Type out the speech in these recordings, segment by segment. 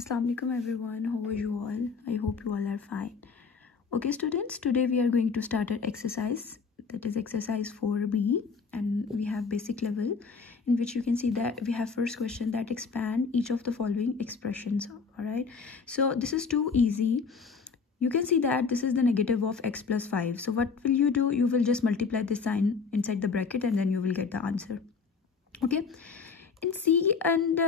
Assalamu alaikum everyone, how are you all? I hope you all are fine. Okay students, today we are going to start an exercise, that is exercise 4b, and we have basic level in which you can see that we have first question that expand each of the following expressions. All right, so this is too easy. You can see that this is the negative of x plus 5. So what will you do? You will just multiply this sign inside the bracket and then you will get the answer. Okay, in C and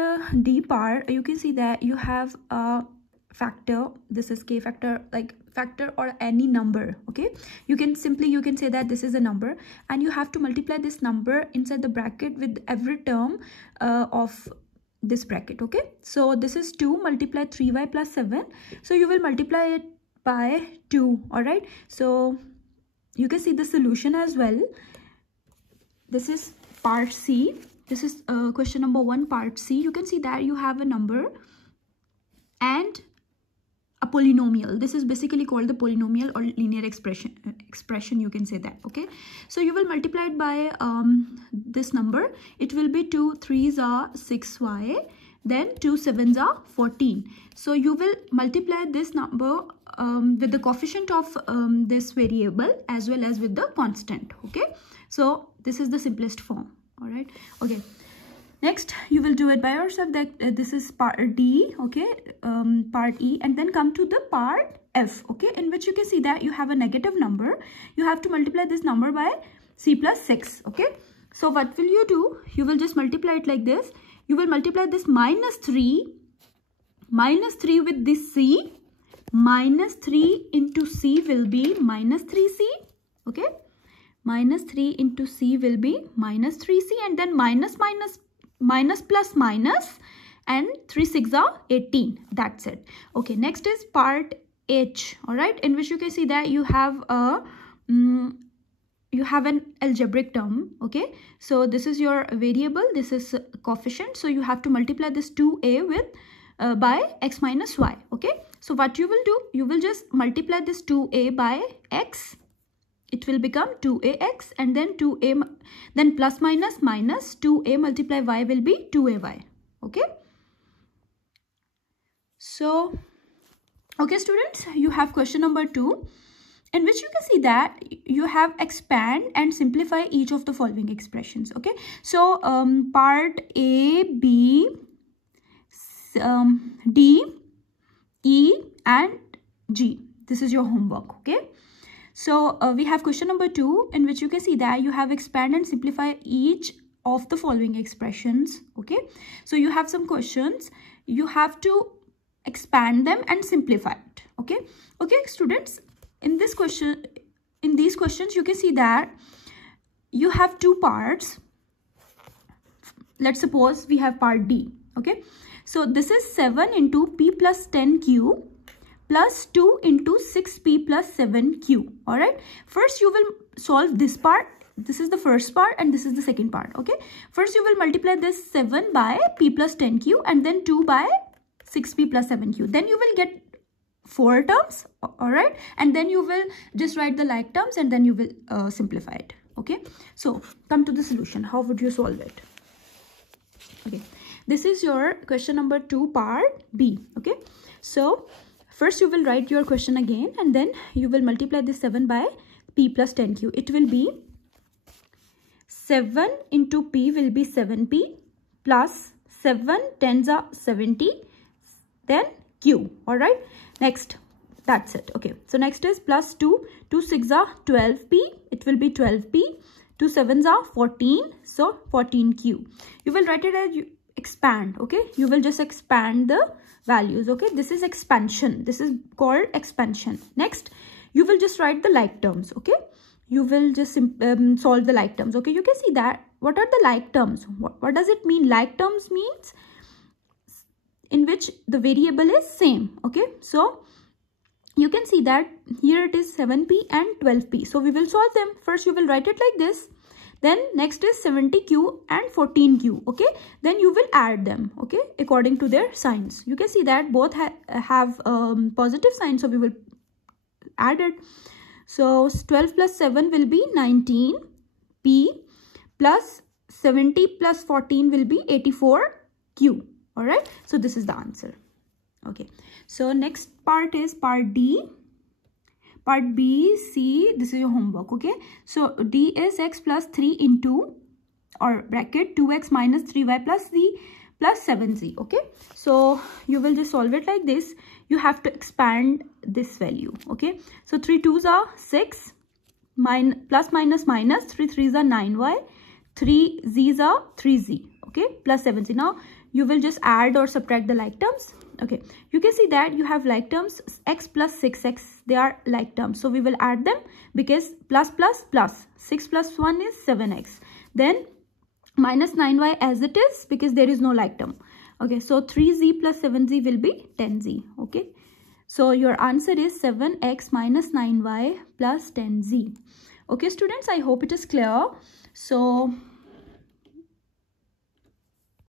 D part, you can see that you have a factor. This is k factor, like factor or any number. Okay, you can say that this is a number and you have to multiply this number inside the bracket with every term of this bracket. Okay, so this is 2 multiply 3y plus 7, so you will multiply it by 2. All right, so you can see the solution as well. This is part C. This is question number 1, part C. You can see that you have a number and a polynomial. This is basically called the polynomial or linear expression, you can say that. Okay, so you will multiply it by this number. It will be 2 3s are 6y, then 2 7s are 14. So you will multiply this number with the coefficient of this variable as well as with the constant. Okay, so this is the simplest form. All right, okay, next you will do it by yourself. That this is part D. Okay, part E, and then come to the part F. Okay, in which you can see that you have a negative number. You have to multiply this number by c plus 6. Okay, so what will you do? You will just multiply it like this. You will multiply this minus 3 with this c. Minus 3 into c will be minus 3c. Okay, minus 3 into c will be minus 3c, and then minus plus minus, and 3 6 are 18. That's it. Okay, next is part H. All right, in which you can see that you have a you have an algebraic term. Okay, so this is your variable, this is coefficient, so you have to multiply this 2a with by x minus y. Okay, so what you will do, you will just multiply this 2a by x. It will become 2ax, and then 2a, then plus minus minus 2a multiply y will be 2ay. Okay, so okay students, you have question number 2, in which you can see that you have expand and simplify each of the following expressions. Okay, so part A, B, D, E and G. This is your homework. Okay, so we have question number 2, in which you can see that you have expand and simplify each of the following expressions. Okay, so you have some questions, you have to expand them and simplify it. Okay, okay students, in this question, in these questions you can see that you have two parts. Let's suppose we have part D. Okay, so this is 7 into p plus 10q plus 2 into 6p plus 7q. All right, first you will solve this part. This is the first part and this is the second part. Okay, first you will multiply this 7 by p plus 10q and then 2 by 6p plus 7q. Then you will get 4 terms. All right, and then you will just write the like terms and then you will simplify it. Okay, so come to the solution. How would you solve it? Okay, this is your question number 2, part B. Okay, so first you will write your question again and then you will multiply this 7 by p plus 10q. It will be 7 into p will be 7p plus 7 10s are 70, then q. All right, next, that's it. Okay, so next is plus 2 6 are 12p. It will be 12p. 2 7s are 14, so 14q. You will write it as you expand. Okay, you will just expand the values. Okay, this is expansion, this is called expansion. Next, you will just write the like terms. Okay, you will just solve the like terms. Okay, you can see that what are the like terms. What does it mean? Like terms means in which the variable is same. Okay, so you can see that here it is 7p and 12p, so we will solve them. First you will write it like this, then next is 70q and 14q. Okay, then you will add them, okay, according to their signs. You can see that both have positive signs, so we will add it. So 12 plus 7 will be 19p plus 70 plus 14 will be 84q. All right, so this is the answer. Okay, so next part is part D. Part B, C, this is your homework. Okay, so D is x plus 3 into, or bracket 2x minus 3y plus z plus 7z. Okay, so you will just solve it like this. You have to expand this value. Okay, so 3 2s are 6, plus minus minus, 3 3s are 9y, 3 z's are 3z. Okay, plus 7z. Now you will just add or subtract the like terms. Okay, you can see that you have like terms x plus 6x, they are like terms, so we will add them because plus plus plus 6 plus 1 is 7x, then minus 9y as it is because there is no like term. Okay, so 3z plus 7z will be 10z. Okay, so your answer is 7x minus 9y plus 10z. Okay students, I hope it is clear. So